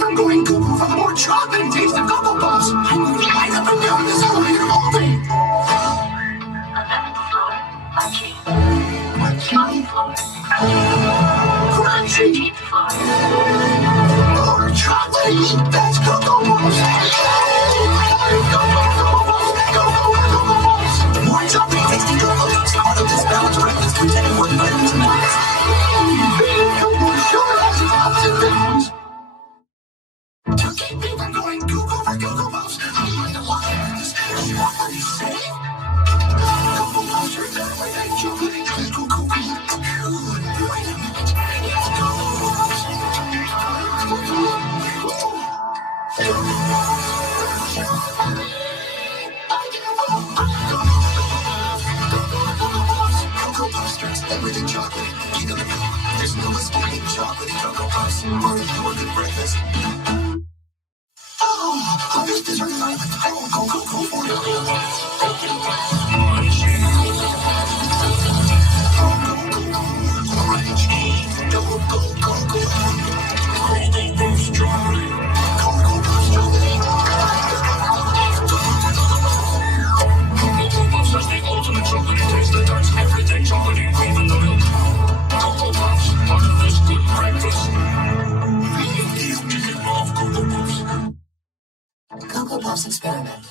I'm going cuckoo for the more chocolate taste of Cocoa Puffs. I'm moving right up and down this elevator all day. Crunchy. More chocolate. That's Cocoa Puffs. More chocolate tasty Cocoa Puffs. Part of this balanced breakfast containing more vitamins and minerals. Cocoa sure has its ups and downs. To keep me from going cuckoo for Cocoa Puffs, I'm going to walk around this. You want what you say? Cocoa Puffs are everyday chocolate and cuckoo. Wait a minute. It's Cocoa Puffs. Cocoa Puffs dress everything chocolate. Even the milk. There's no escaping chocolatey Cocoa Puffs. Part of your good breakfast. On this desert island, I will go cuckoo for you. Orange, double go cuckoo. Cocoa Puffs chocolate. Cocoa Puffs chocolate. Cocoa Puffs has the ultimate chocolatey taste that turns everything chocolatey, even the milk. Cocoa Puffs, part of this good breakfast. You can love Cocoa Puffs. Cocoa Puffs experiment.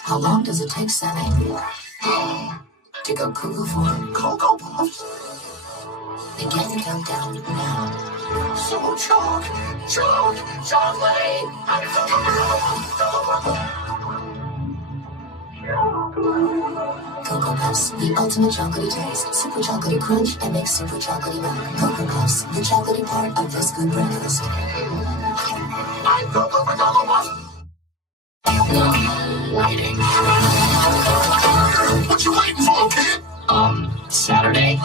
How long does it take Sammy to go cuckoo for Cocoa Puffs? Begin the countdown now. So chocolate. Cocoa Puffs, the ultimate chocolatey taste, super chocolatey crunch, and makes super chocolatey milk. Cocoa Puffs, the chocolatey part of this good breakfast. I'm cuckoo for Cocoa Puffs. Waiting. What you waiting for, kid? Saturday.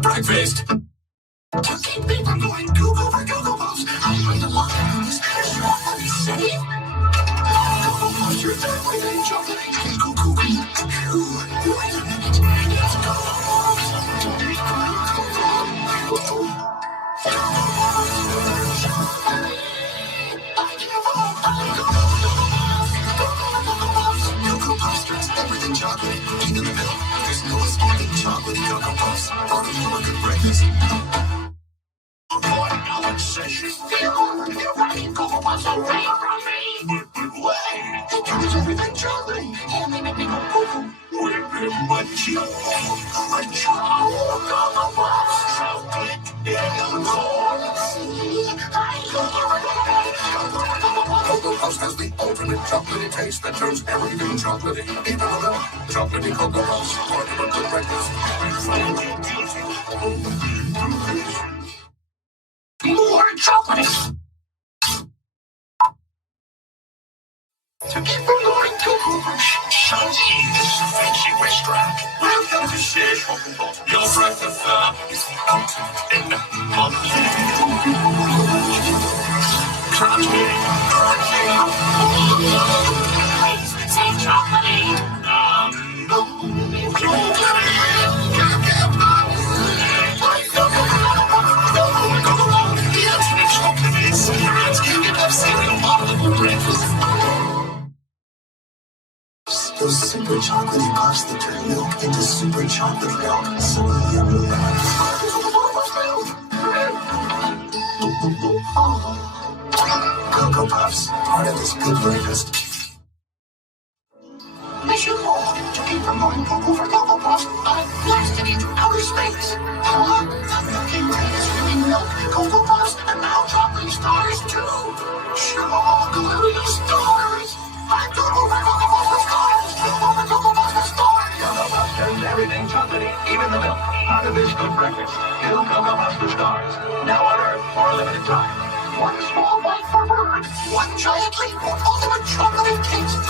Breakfast. To keep me from going cuckoo for Cocoa Puffs, I'm going to walk around this house. You want what you say? Cocoa Puffs are everyday chocolate and cuckoo. Wait a minute. It's Cocoa Puffs. Cocoa Puffs dress everything chocolate, even the milk. There's no escaping chocolatey Cocoa Puffs. Part of your good breakfast. Obsession. You're running Cocoa Puffs away from me. Wait, it turns everything chocolatey, and they make me go cuckoo. With my Cocoa Puffs, chocolate and corn. Cocoa Puffs has the ultimate chocolatey taste that turns everything chocolatey, even the milk. Chocolatey Cocoa Puffs, part of a good breakfast. More chocolate. To keep from going cuckoo, Chinese fancy restaurant. Welcome to share your breakfast in monkey. Crunchy. Please say chocolatey. Those super chocolatey puffs that turn milk into super chocolate milk. So yummy. Cocoa Puffs, part of this good breakfast. Mission log to keep from going cuckoo for Cocoa Puffs. I've blasted into outer space. The milky way is really milk, Cocoa Puffs, and now chocolate stars too. Chocolate stars. I'm cuckoo for Cocoa Puffs for stars. Cuckoo for Cocoa Puffs for stars. Cocoa Puffs turns everything chocolatey, even the milk. Part of this good breakfast. Two Cocoa Puffs for stars. Now on Earth for a limited time. One small bite for bird. One giant leap for ultimate chocolate taste.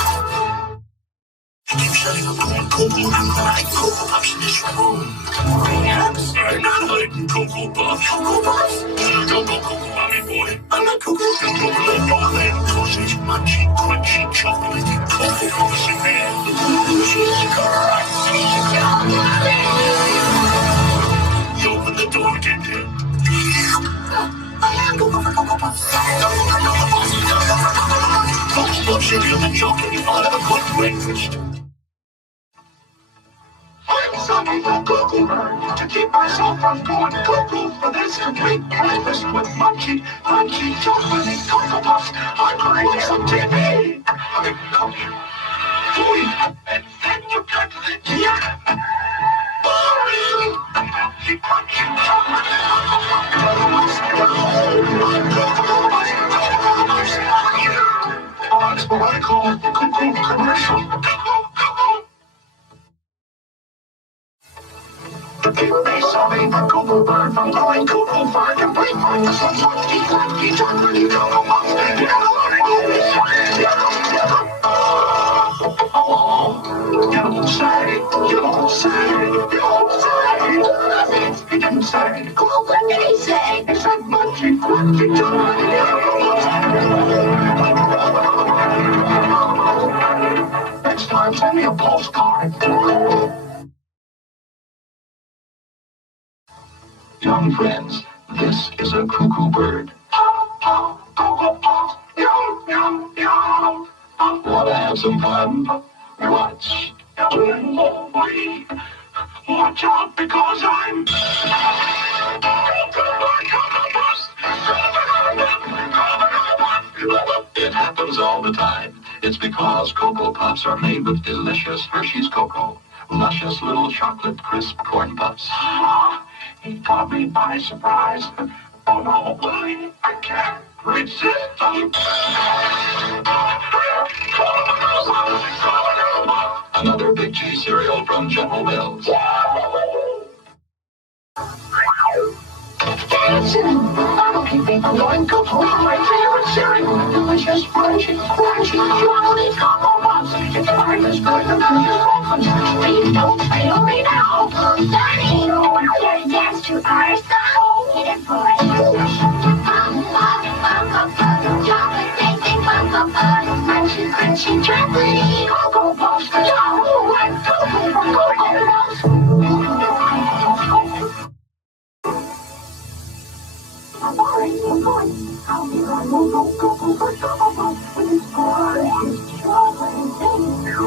Keep shutting up going cuckoo. I'm gonna Cocoa Puffs in this Perhaps I'm not hiding Cocoa Puffs. Cocoa Puffs? Don't go Cocoa Mommy boy. I'm not Cuckoo. Don't go let no land cause it's munchy, crunchy, chocolatey, Cocoa Puffs in there. She's crunchy, chocolatey. You open the door, didn't you? I am Cocoa for Cocoa Puffs. Cocoa Puffs cereal and chocolate. I'll have a good breakfast. I'm sucking the Cuckoo bird to keep myself from going cuckoo for this complete breakfast with munchy, crunchy, chocolatey Cocoa Puffs. I'm creating some TV. And then you got the boring. Munchy, crunchy, chocolatey That's what I call the Cuckoo commercial. The people they saw me, the Cuckoo bird from going cuckoo for complete breakfast. Munchy, crunchy, chocolatey Cocoa Puffs. You don't say, you don't say, you don't say. He didn't say. Well, what did he say? He said munchy, crunchy, Next time, send me a postcard. Young friends, this is a cuckoo bird. Want to have some fun? Watch. Watch out because I'm It happens all the time. It's because Cocoa Puffs are made with delicious Hershey's cocoa. Luscious little chocolate crisp corn puffs. He caught me by surprise. Oh no, I can't resist. Another Big G cereal from General Mills. That'll keep me from going cuckoo for my favorite cereal. Delicious, crunchy, chocolatey Cocoa Puffs. It's quite as good as breakfast. Please don't fail me now. Daddy, your dance to our song. Hit it for chocolate tasting Cocoa Puffs. Crunchy, crunchy, chocolatey Cocoa Puffs. Yahoo! I'm Cuckoo for Cocoa Puffs. I'm going. I'll be right on Cuckoo for Cocoa Puffs with his gorgeous chocolate taste.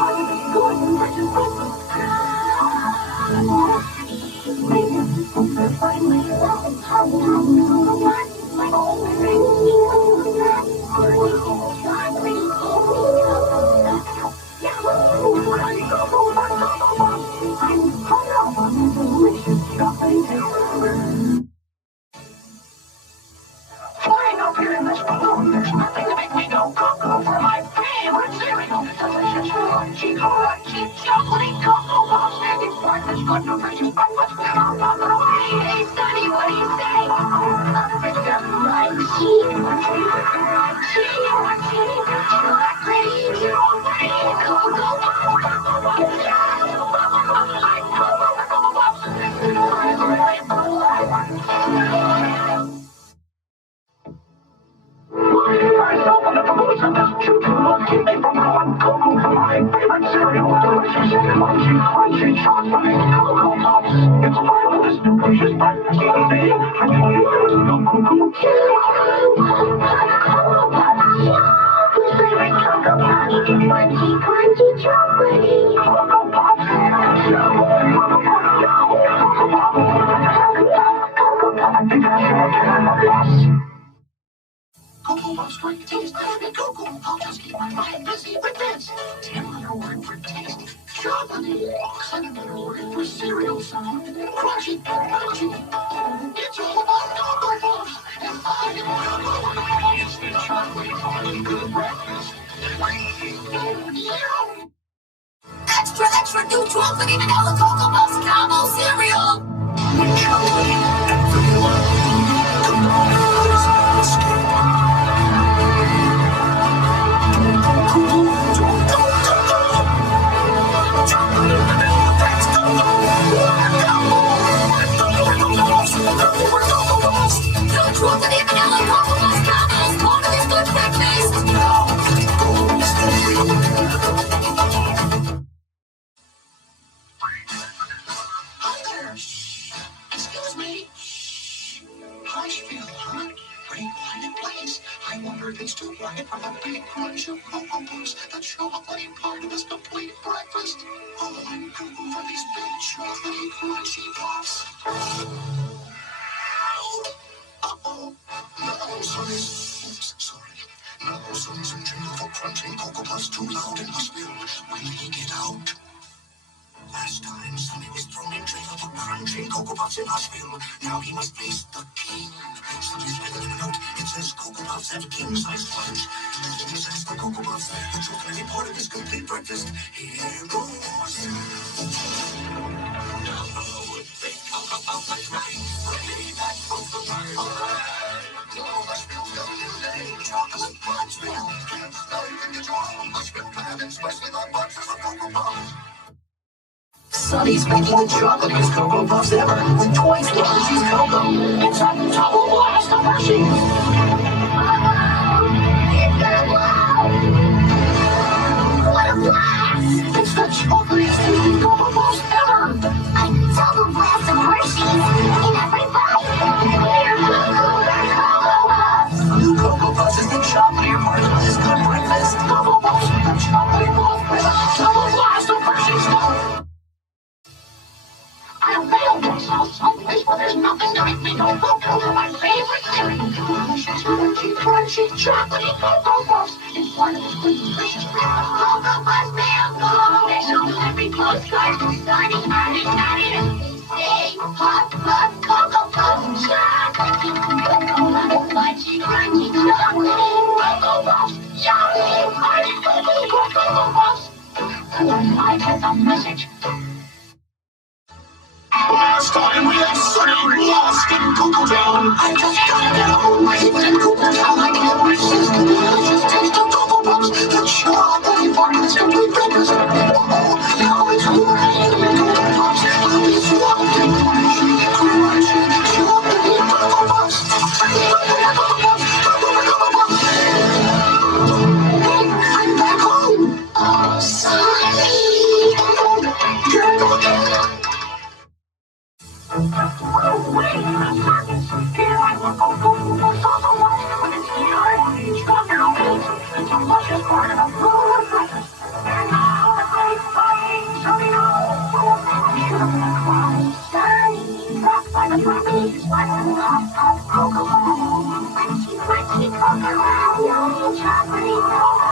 I'm good for his breakfast. Maybe they're finally around. How my old I'm hung up on the delicious chocolate taste. Flying up here in this balloon, there's nothing to make me go cuckoo for my favorite cereal. Delicious, crunchy, chocolatey Cocoa Puffs. It's breakfast, good, nutritious breakfast. Hey, Sonny, what do you say? It's a crunchy, chocolatey Cocoa Puffs. Myself and the promotion of this cute little keep me from going cuckoo for my favorite cereal. Delicious, crunchy, chocolatey Cocoa Puffs. It's part of this nutritious breakfast today. I tell you, there's no cuckoo. Favorite Cocoa Puffs, crunchy, chocolatey Cocoa Puffs. Cocoa Puffs great taste, baby Cuckoo. I'll just keep my mind busy with this. 10-letter word for tasty, chocolatey. 7-letter word for cereal sound, crunchy, crunchy. It's all about Cocoa Puffs. And I am Cocoa Puffs. It's the chocolate hearty good breakfast. Extra, extra new chocolatey vanilla Cocoa Puffs combo cereal. With chocolate and vanilla. Combined with escape. Chocolate vanilla, that's heard they still wanted from a big bunch of Cocoa Puffs. The chocolatey part of this complete breakfast. Oh, I'm Cuckoo for these big chocolatey crunchy puffs. Uh-oh. No, sorry. Oops, sorry. No, sorry, searching for crunching Cocoa Puffs too loud in the spill. Will he get out? Last time, Sonny was thrown in jail for crunching Cocoa Puffs in Hushville. Now he must face the king. Sonny's written in a note. It says Cocoa Puffs have king-size crunch. Don't just ask for Cocoa Puffs. The chocolatey part of his complete breakfast. Here goes. No, big Cocoa Puff is right. Ready, that's both the part. No, Hushville's no new name. Chocolate Punchville. Can't smell you in your jaw. Hushville plan, especially on bunches of Cocoa Puffs. Sonny's making the chocolatiest Cocoa Puffs ever with twice the Hershey's cocoa. It's a double blast of Hershey's. What a blast! It's the chocolatiest Cocoa Puffs ever. A double blast of Hershey's in every bite. We're Cocoa Puffs. New Cocoa Puffs is the chocolatier part of this good breakfast. Cocoa Puffs with the chocolate puff with a double blast of Hershey's. I failed myself someplace where there's nothing to make me go cuckoo for my favorite thing. Delicious, crunchy, crunchy, chocolatey Cocoa Puffs. It's one of those good, delicious flavors. Cocoa Puffs mango. They sound on every postcard. Sunny, sunny, sunny. Hey, hot, hot Cocoa Puffs. Chocolatey, crunchy, crunchy, chocolatey Cocoa Puffs. Yummy, mighty Cocoa Puffs. I get the message. Last time we had Sonny lost in Cuckoo Town. I just gotta know. He's in Cuckoo Town. I can't resist the delicious taste of Cocoa Puffs. The chocolatey part of this complete breakfast. Oh, now it's raining Cocoa Puffs. It's wanting crunchy, crunchy, chocolatey Cocoa Puffs. Cocoa Puffs. Hey, I'm back home. Oh, Sonny. Oh, wait a second. Here I look over the Cocoa Puffs, but it's here. Strawberry cakes. It's a luscious part of a full breakfast. And now the great flying Sonny I should have been a clown. Sonny, dropped by the trapeze, like a lot of Cocoa Puffs. Crunchy, crunchy Cocoa Puffs. Yummy, chocolatey Cocoa